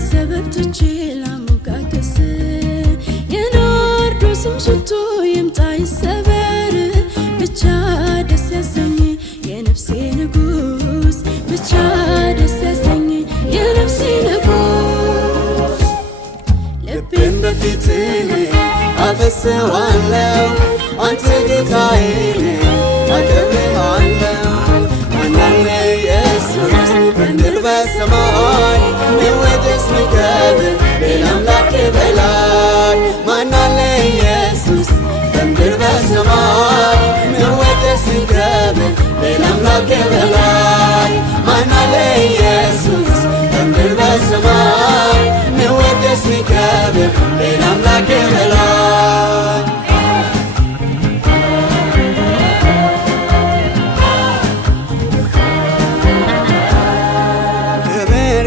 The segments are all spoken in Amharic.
ሰበቶቼ ላሞጋገስ የናርዶስም ሽቶ ይምጣ ይሰበር ብቻ ደስ ያሰኝ የነፍሴ ንጉስ ብቻ ደስ ያሰኝ የነፍሴ ንጉስ ልቤን በፊትህ አፈስዋለሁ አንተ ጌታዬ አከብርሃለሁ ማናለ ኢየሱስ በምድር በሰማይ ሚወደስ ሚከብር ሌላ አምላክ በላይ ማናለ ኢየሱስ በምድር በሰማይ ሚወደስ ሚከብር ሌላ አምላክ በላይ ማናለ ኢየሱስ በምድር በሰማይ ሚወደስ ሚከብር ሌላ አምላክ በላይ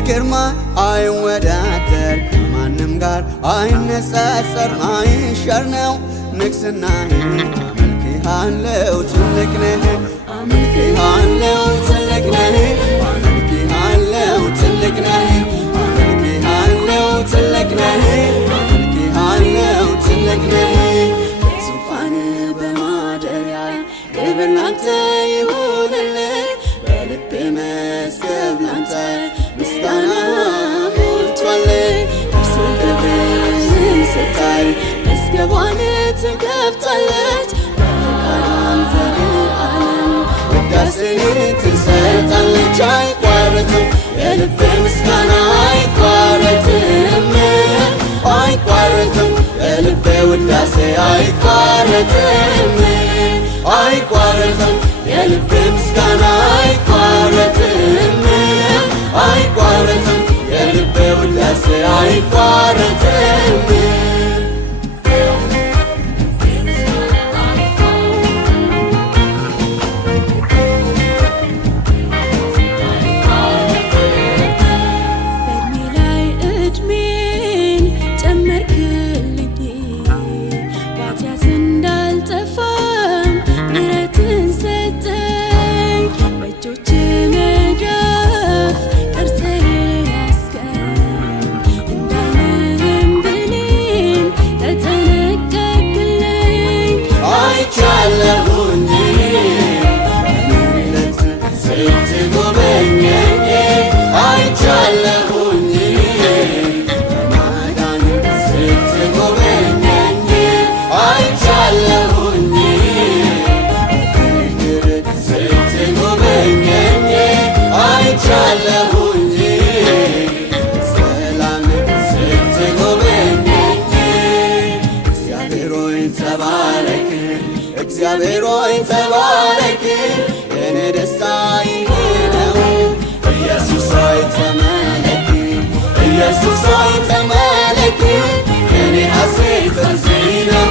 ግርማ አይወዳደር ከማንም ጋር አይነጻጸር አይሻር ነው ንግስናህ አመልክሃለሁ ትልቅ ነህ አመልክሃለሁ ትልቅ ነህ አመልክሃለሁ ትልቅ ነህ አመልክሃለሁ ትልቅ ነህ አመልክሃለሁ ትልቅ ነህ ዙፋን በማደሪያ ክብር ላንተ ይሁንልህ በልቤ መዝገብ ላንተ ምስጋና ሞልቷል ነፍሴ ክብርህን ስታይ መዝገቧን ትከፍታለች በፈቃዷም ዘለዓለም ውዳሴን ትሰጣለች አይቋረጥም የልቤ ምስጋና አይቋረጥም አይቋረጥም የልቤ ውዳሴ አይቋረጥም አይቋረጥም የልቤ ምስጋና አይቋረጥም አይቋረጥም የልቤ ውዳሴ አይቋረጥም በእድሜ ላይ እድሜን ጨመርክልኝ በኃጢአት እንዳልጠፋም ምሕረትን ሰጠኝ በእጆች መዳፍ ቀርጸህ ያስከኝ እንዳይንህም ብሌን ተጠነቀቅልኝ አይቻለሁኝ በምሕረት ስትጎበኘኝ አይቻለሁኝ በማዳን ስትጎበኘኝ አይቻለሁኝ በፍቅር ስትጎበኘኝ አይቻለሁኝ ሰላም ስትጎበኘኝ እግዚአብሔር ሆይ ተባረክ እግዚአብሔር ሆይ ተባረክ የኔ ደስታ ይሄ ነው ኢየሱስ ሆይ ተመለክ ኢየሱስ ሆይ ተመለክ የኔ ሐሴት እዚህ ነው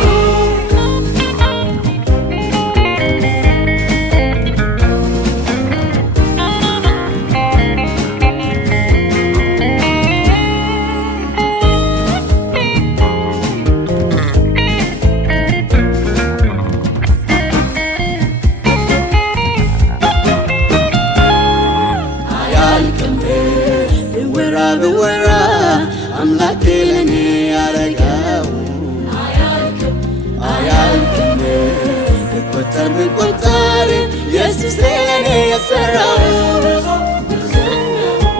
ብወራ አምላኬ ለኔ ያረገው አያልቅም ብቆጠር ኢየሱስ ለኔ የሰራው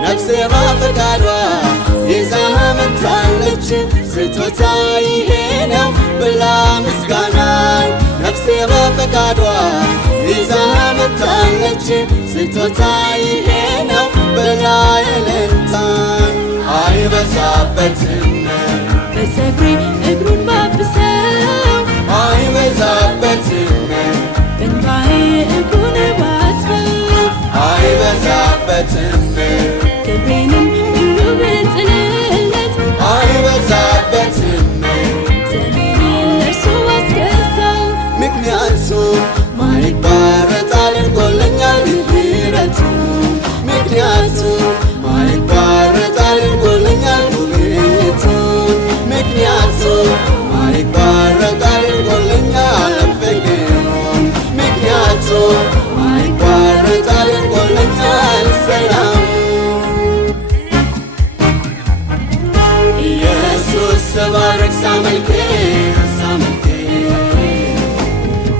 ነፍሴ በፈቃዷ ይዛ መጥታለች ስጦታ ይሄ ነው ብላ ምስጋና ነፍሴ በፈቃዷ ይዛ መጥታለች ስጦታ ይሄ ነው ብላ እልልታን አይበዛበትም በፀጉሬ እግሩን ባብሰው አይበዛበትም በእንባዬ እግሩን ባጥበው አይበዛበትም ክብሬንም ሁሉ ብጥልለት አይበዛበትም ዘመኔን ለእርሱ አስገዛው ምክንያቱም ማይቋረጥ አድርጎልኛል ምሕረቱ ምክንያቱም ማይቋረጥ አድርጎልኛል ውበቱ ምክንያቱም ማይቋረጥ አድርጎልኛል ፍቅሩ ምክንያቱም ማይቋረጥ አድርጎልኛል ሰላም ስባርክ ሳመልክ ሳመልክ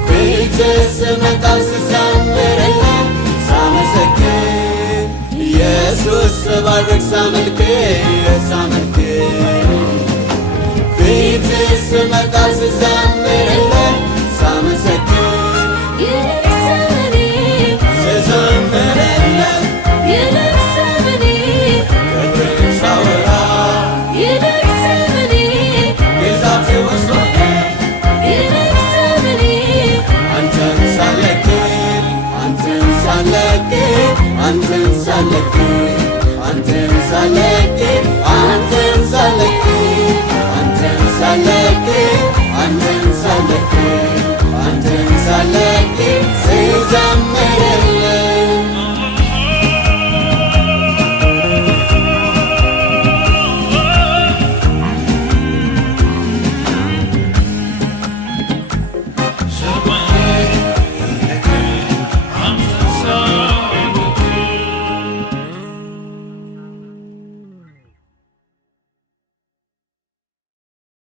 ፊትህ ስመጣ ስዘምርልህ ሳመሰግን ኢየሱስ ስባርክ ሳመልክ ሳመልክ ፊትህ ስመጣ ስዘምርልህ ሳመሰግን አንተን ሳለክ አንተን ሳለክ አንተን ሳለክ አንተን ሳለክ አንተን ሳለክ አንተን ሳለክ